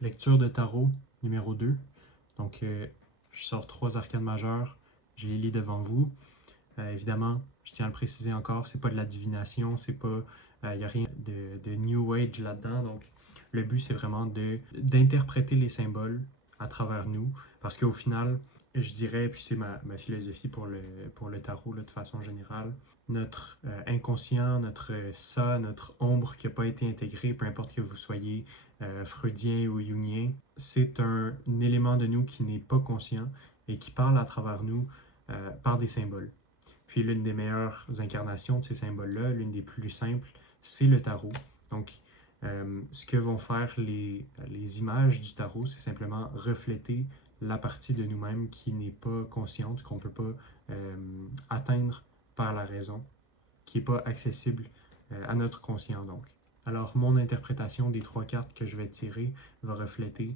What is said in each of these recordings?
lecture de tarot numéro 2. Donc, je sors 3 arcanes majeures, je les lis devant vous. Évidemment, je tiens à le préciser encore, c'est pas de la divination, c'est pas, il n'y a rien de New Age là-dedans. Donc, le but, c'est vraiment d'interpréter les symboles à travers nous, parce qu'au final, je dirais, puis c'est ma philosophie pour le tarot là, de façon générale, notre inconscient, notre ça, notre ombre qui n'a pas été intégrée, peu importe que vous soyez freudien ou jungien, c'est un élément de nous qui n'est pas conscient et qui parle à travers nous par des symboles. Puis l'une des meilleures incarnations de ces symboles-là, l'une des plus simples, c'est le tarot. Donc, ce que vont faire les images du tarot, c'est simplement refléter la partie de nous-mêmes qui n'est pas consciente, qu'on ne peut pas atteindre par la raison, qui n'est pas accessible à notre conscient donc. Alors, mon interprétation des 3 cartes que je vais tirer va refléter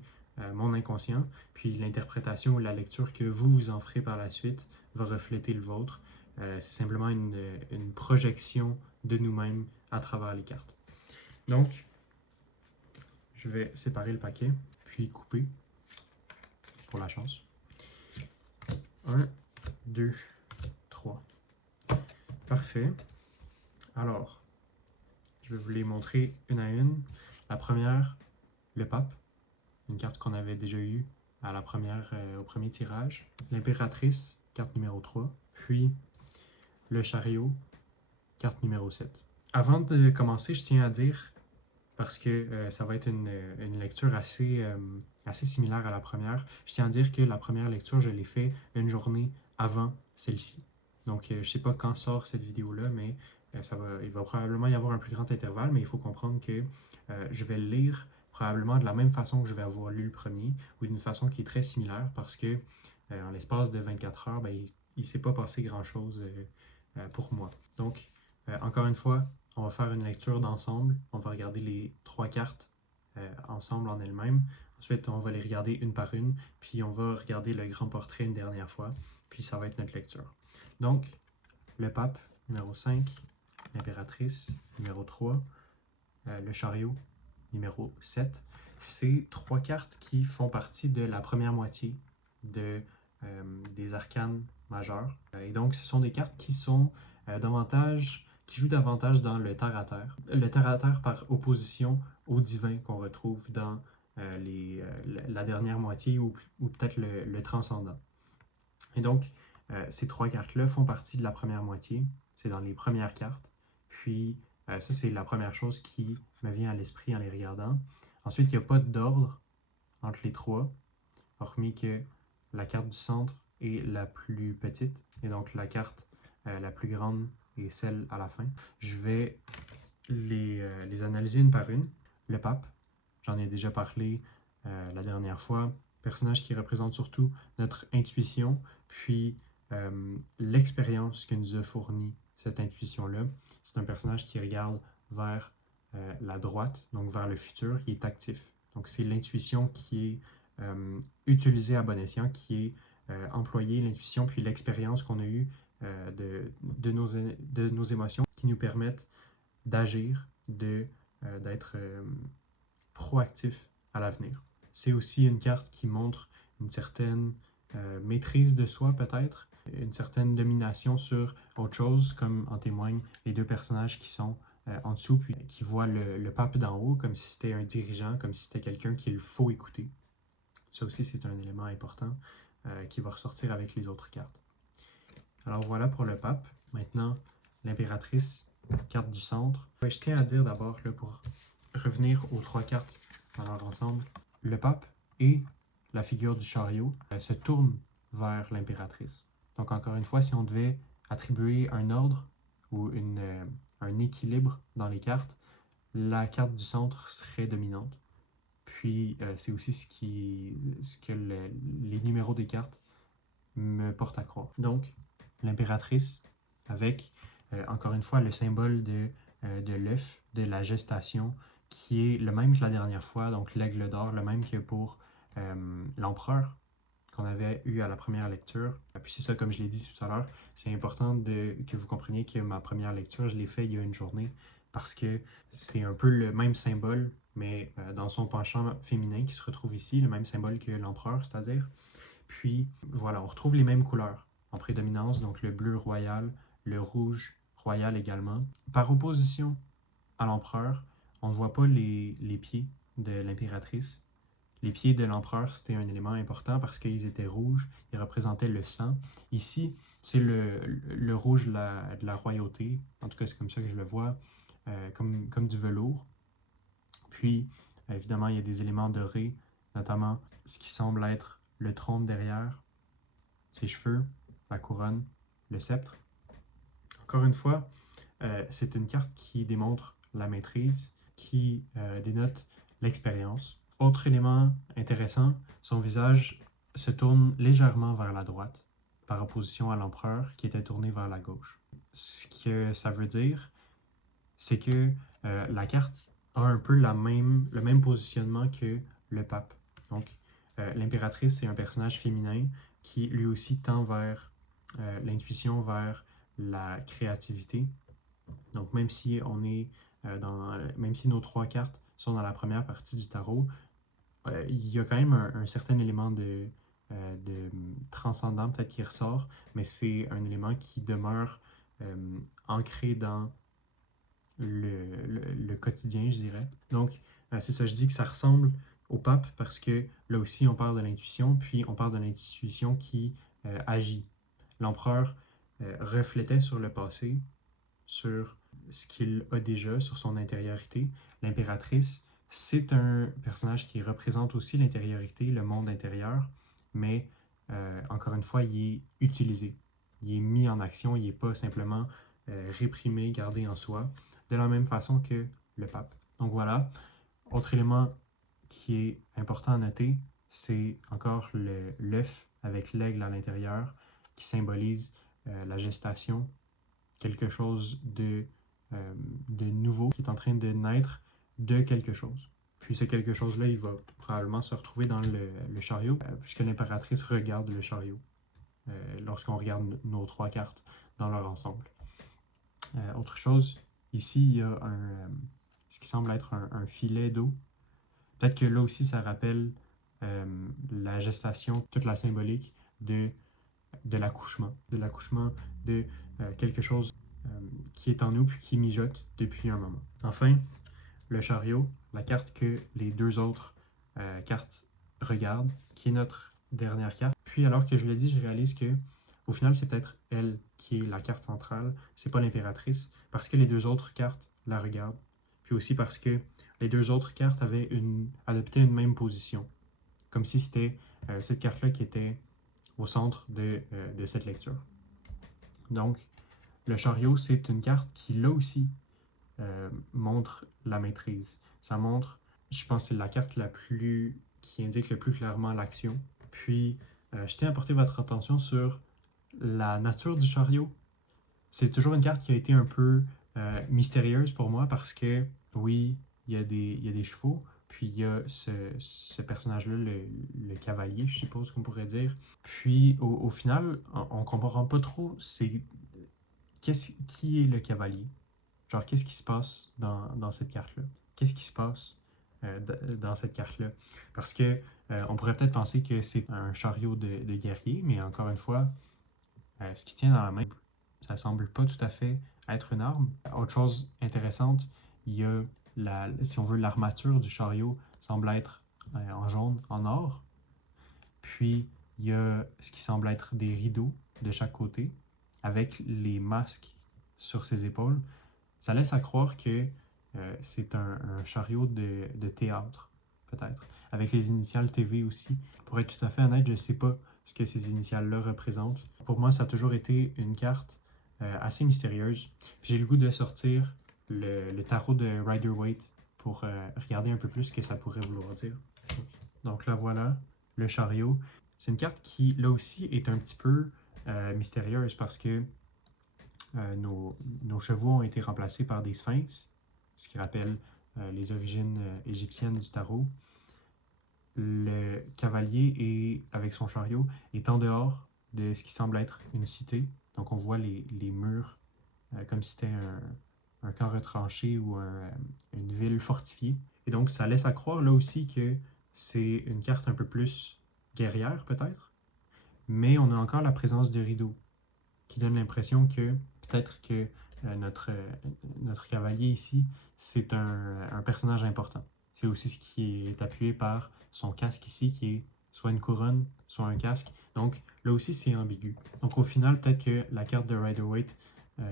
mon inconscient, puis l'interprétation ou la lecture que vous en ferez par la suite va refléter le vôtre. C'est simplement une projection de nous-mêmes à travers les cartes. Donc, je vais séparer le paquet, puis couper pour la chance. 1, 2, 3. Parfait. Alors, je vais vous les montrer une à une. La première, le pape, une carte qu'on avait déjà eue à la première, au premier tirage. L'impératrice, carte numéro 3. Puis, le chariot, carte numéro 7. Avant de commencer, je tiens à dire, parce que ça va être une lecture assez similaire à la première, je tiens à dire que la première lecture, je l'ai fait une journée avant celle-ci. Donc, je ne sais pas quand sort cette vidéo-là, mais il va probablement y avoir un plus grand intervalle, mais il faut comprendre que je vais le lire probablement de la même façon que je vais avoir lu le premier, ou d'une façon qui est très similaire, parce que en l'espace de 24 heures, ben, il ne s'est pas passé grand-chose pour moi. Donc, encore une fois, on va faire une lecture d'ensemble. On va regarder les 3 cartes ensemble en elles-mêmes. Ensuite, on va les regarder une par une. Puis, on va regarder le grand portrait une dernière fois. Puis, ça va être notre lecture. Donc, le pape, numéro 5. L'impératrice, numéro 3. Le chariot, numéro 7. C'est 3 cartes qui font partie de la première moitié des arcanes majeures. Et donc, ce sont des cartes qui sont qui jouent davantage dans le terre-à-terre. Le terre-à-terre par opposition au divin qu'on retrouve dans la dernière moitié ou peut-être le transcendant. Et donc, ces 3 cartes-là font partie de la première moitié. C'est dans les premières cartes. Puis, ça, c'est la première chose qui me vient à l'esprit en les regardant. Ensuite, il n'y a pas d'ordre entre les 3, hormis que la carte du centre est la plus petite, et donc la carte la plus grande est celle à la fin. Je vais les analyser une par une. Le pape, j'en ai déjà parlé la dernière fois, personnage qui représente surtout notre intuition, puis l'expérience que nous a fourni cette intuition-là. C'est un personnage qui regarde vers la droite, donc vers le futur, qui est actif. Donc c'est l'intuition qui est utilisée à bon escient, qui est employée, l'intuition, puis l'expérience qu'on a eue de nos émotions qui nous permettent d'agir, d'être proactif à l'avenir. C'est aussi une carte qui montre une certaine maîtrise de soi peut-être, une certaine domination sur autre chose, comme en témoignent les 2 personnages qui sont en dessous, puis qui voient le pape d'en haut comme si c'était un dirigeant, comme si c'était quelqu'un qu'il faut écouter. Ça aussi, c'est un élément important qui va ressortir avec les autres cartes. Alors voilà pour le pape. Maintenant, l'impératrice, carte du centre. Je tiens à dire d'abord, pour revenir aux 3 cartes dans leur ensemble, le pape et la figure du chariot se tournent vers l'impératrice. Donc encore une fois, si on devait attribuer un ordre ou un équilibre dans les cartes, la carte du centre serait dominante. Puis c'est aussi ce que les numéros des cartes me portent à croire. Donc, l'impératrice, avec encore une fois le symbole de l'œuf, de la gestation, qui est le même que la dernière fois, donc l'aigle d'or, le même que pour l'empereur qu'on avait eu à la première lecture. Puis c'est ça, comme je l'ai dit tout à l'heure, c'est important que vous compreniez que ma première lecture, je l'ai fait il y a une journée. parce que c'est un peu le même symbole, mais dans son penchant féminin qui se retrouve ici, le même symbole que l'empereur, c'est-à-dire. Puis voilà, on retrouve les mêmes couleurs en prédominance, donc le bleu royal, le rouge royal également. Par opposition à l'empereur, on ne voit pas les pieds de l'impératrice. Les pieds de l'empereur, c'était un élément important parce qu'ils étaient rouges, ils représentaient le sang. Ici, c'est le rouge de la royauté, en tout cas c'est comme ça que je le vois, comme du velours. Puis, évidemment, il y a des éléments dorés, notamment ce qui semble être le trône derrière, ses cheveux, la couronne, le sceptre. Encore une fois, c'est une carte qui démontre la maîtrise, qui dénote l'expérience. Autre élément intéressant, son visage se tourne légèrement vers la droite, par opposition à l'empereur qui était tourné vers la gauche. Ce que ça veut dire, c'est que la carte a un peu le même positionnement que le pape. Donc, l'impératrice, c'est un personnage féminin qui lui aussi tend vers l'intuition, vers la créativité. Donc, même si même si nos trois cartes sont dans la première partie du tarot, il y a quand même un certain élément de transcendant peut-être qui ressort, mais c'est un élément qui demeure ancré dans le quotidien, je dirais. Donc, c'est ça, je dis que ça ressemble au pape parce que là aussi, on parle de l'intuition, puis on parle de l'intuition qui agit. L'empereur reflétait sur le passé, sur ce qu'il a déjà, sur son intériorité. L'impératrice, c'est un personnage qui représente aussi l'intériorité, le monde intérieur, mais encore une fois, il est utilisé. Il est mis en action, il n'est pas simplement réprimé, gardé en soi, de la même façon que le pape. Donc voilà, autre élément qui est important à noter, c'est encore l'œuf avec l'aigle à l'intérieur qui symbolise la gestation, quelque chose de nouveau qui est en train de naître de quelque chose. Puis ce quelque chose-là, il va probablement se retrouver dans le chariot, puisque l'impératrice regarde le chariot lorsqu'on regarde nos trois cartes dans leur ensemble. Autre chose, ici, il y a ce qui semble être un filet d'eau. Peut-être que là aussi, ça rappelle la gestation, toute la symbolique de l'accouchement, de quelque chose qui est en nous puis qui mijote depuis un moment. Enfin, le chariot, la carte que les deux autres cartes regardent, qui est notre dernière carte. Puis alors que je l'ai dit, je réalise que au final, c'est peut-être elle qui est la carte centrale, c'est pas l'impératrice, parce que les deux autres cartes la regardent. Puis aussi parce que les deux autres cartes avaient adopté une même position, comme si c'était cette carte-là qui était au centre de cette lecture. Donc, le chariot, c'est une carte qui, là aussi, montre la maîtrise. Ça montre, je pense, c'est la carte qui indique le plus clairement l'action. Puis, je tiens à porter votre attention sur la nature du chariot. C'est toujours une carte qui a été un peu mystérieuse pour moi parce que, oui, il y a des chevaux, puis il y a ce personnage-là, le cavalier, je suppose qu'on pourrait dire. Puis, au final, on comprend pas trop qui est le cavalier. Genre, qu'est-ce qui se passe dans cette carte-là? Qu'est-ce qui se passe dans cette carte-là? Parce que on pourrait peut-être penser que c'est un chariot de guerrier, mais encore une fois, ce qui tient dans la main, ça semble pas tout à fait être une arme. Autre chose intéressante, il y a, si on veut, l'armature du chariot semble être en jaune, en or. Puis, il y a ce qui semble être des rideaux de chaque côté, avec les masques sur ses épaules. Ça laisse à croire que c'est un chariot de théâtre, peut-être, avec les initiales TV aussi. Pour être tout à fait honnête, je ne sais pas ce que ces initiales-là représentent. Pour moi, ça a toujours été une carte assez mystérieuse. J'ai le goût de sortir le tarot de Rider-Waite pour regarder un peu plus ce que ça pourrait vouloir dire. Donc là, voilà, le chariot. C'est une carte qui, là aussi, est un petit peu mystérieuse parce que nos chevaux ont été remplacés par des sphinx, ce qui rappelle les origines égyptiennes du tarot. Le cavalier, avec son chariot, est en dehors de ce qui semble être une cité. Donc on voit les murs comme si c'était un camp retranché ou une ville fortifiée. Et donc, ça laisse à croire là aussi que c'est une carte un peu plus guerrière, peut-être, mais on a encore la présence de rideaux qui donne l'impression que peut-être que notre cavalier ici, c'est un personnage important. C'est aussi ce qui est appuyé par son casque ici, qui est soit une couronne, soit un casque. Donc là aussi, c'est ambigu. Donc au final, peut-être que la carte de Rider-Waite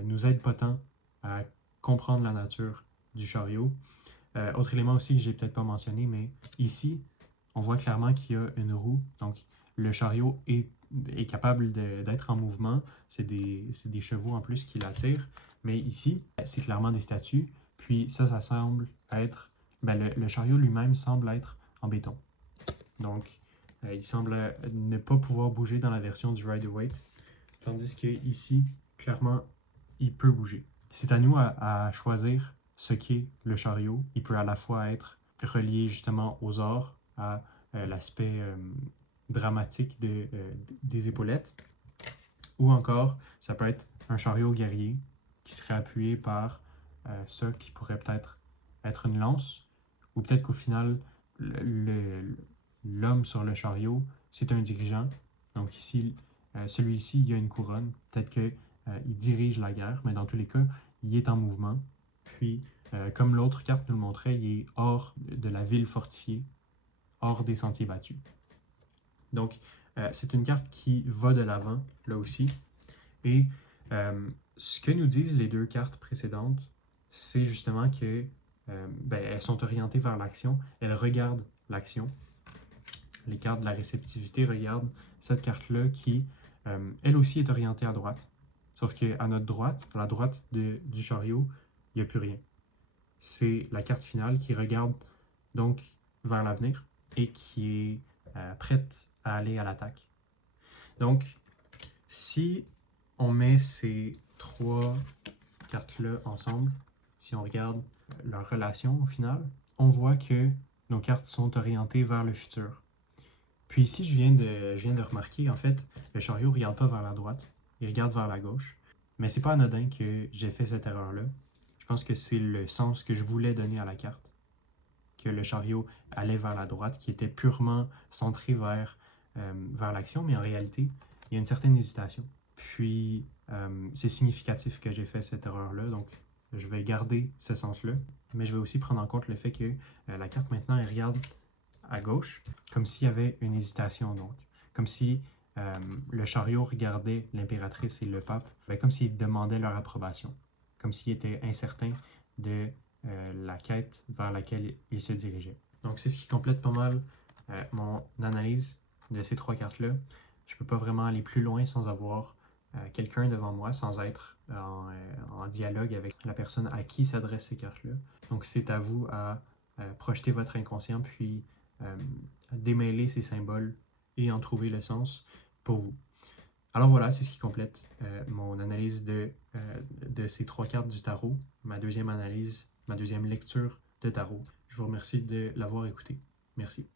nous aide pas tant à comprendre la nature du chariot. Autre élément aussi que j'ai peut-être pas mentionné, mais ici, on voit clairement qu'il y a une roue. Donc le chariot est capable d'être en mouvement. C'est des chevaux en plus qui l'attirent. Mais ici, c'est clairement des statues. Puis ça semble être... le chariot lui-même semble être en béton. Donc, il semble ne pas pouvoir bouger dans la version du Rider-Waite. Tandis que ici, clairement, il peut bouger. C'est à nous à choisir ce qu'est le chariot. Il peut à la fois être relié justement aux ors, à l'aspect dramatique des épaulettes, ou encore ça peut être un chariot guerrier qui serait appuyé par ça qui pourrait peut-être être une lance, ou peut-être qu'au final, l'homme sur le chariot, c'est un dirigeant. Donc ici, celui-ci, il a une couronne. Peut-être qu'il dirige la guerre, mais dans tous les cas, il est en mouvement. Puis, comme l'autre carte nous le montrait, il est hors de la ville fortifiée, hors des sentiers battus. Donc, c'est une carte qui va de l'avant, là aussi. Et ce que nous disent les deux cartes précédentes, c'est justement que elles sont orientées vers l'action, elles regardent l'action. Les cartes de la réceptivité regardent cette carte-là qui, elle aussi, est orientée à droite. Sauf qu'à notre droite, à la droite du chariot, il n'y a plus rien. C'est la carte finale qui regarde donc vers l'avenir et qui est prête à aller à l'attaque. Donc, si on met ces trois cartes-là ensemble, si on regarde leur relation au final, on voit que nos cartes sont orientées vers le futur. Puis ici, je viens de remarquer, en fait, le chariot ne regarde pas vers la droite, il regarde vers la gauche. Mais c'est pas anodin que j'ai fait cette erreur-là. Je pense que c'est le sens que je voulais donner à la carte. Que le chariot allait vers la droite, qui était purement centré vers l'action, mais en réalité, il y a une certaine hésitation. Puis, c'est significatif que j'ai fait cette erreur-là, donc je vais garder ce sens-là, mais je vais aussi prendre en compte le fait que la carte maintenant, elle regarde à gauche, comme s'il y avait une hésitation, donc. Comme si le chariot regardait l'impératrice et le pape, comme s'il demandait leur approbation, comme s'il était incertain de la quête vers laquelle il se dirigeait. Donc c'est ce qui complète pas mal mon analyse de ces trois cartes-là. Je ne peux pas vraiment aller plus loin sans avoir quelqu'un devant moi, sans être en dialogue avec la personne à qui s'adressent ces cartes-là. Donc c'est à vous à projeter votre inconscient, puis démêler ces symboles et en trouver le sens pour vous. Alors voilà, c'est ce qui complète mon analyse de ces trois cartes du tarot, ma deuxième analyse, ma deuxième lecture de tarot. Je vous remercie de l'avoir écouté. Merci.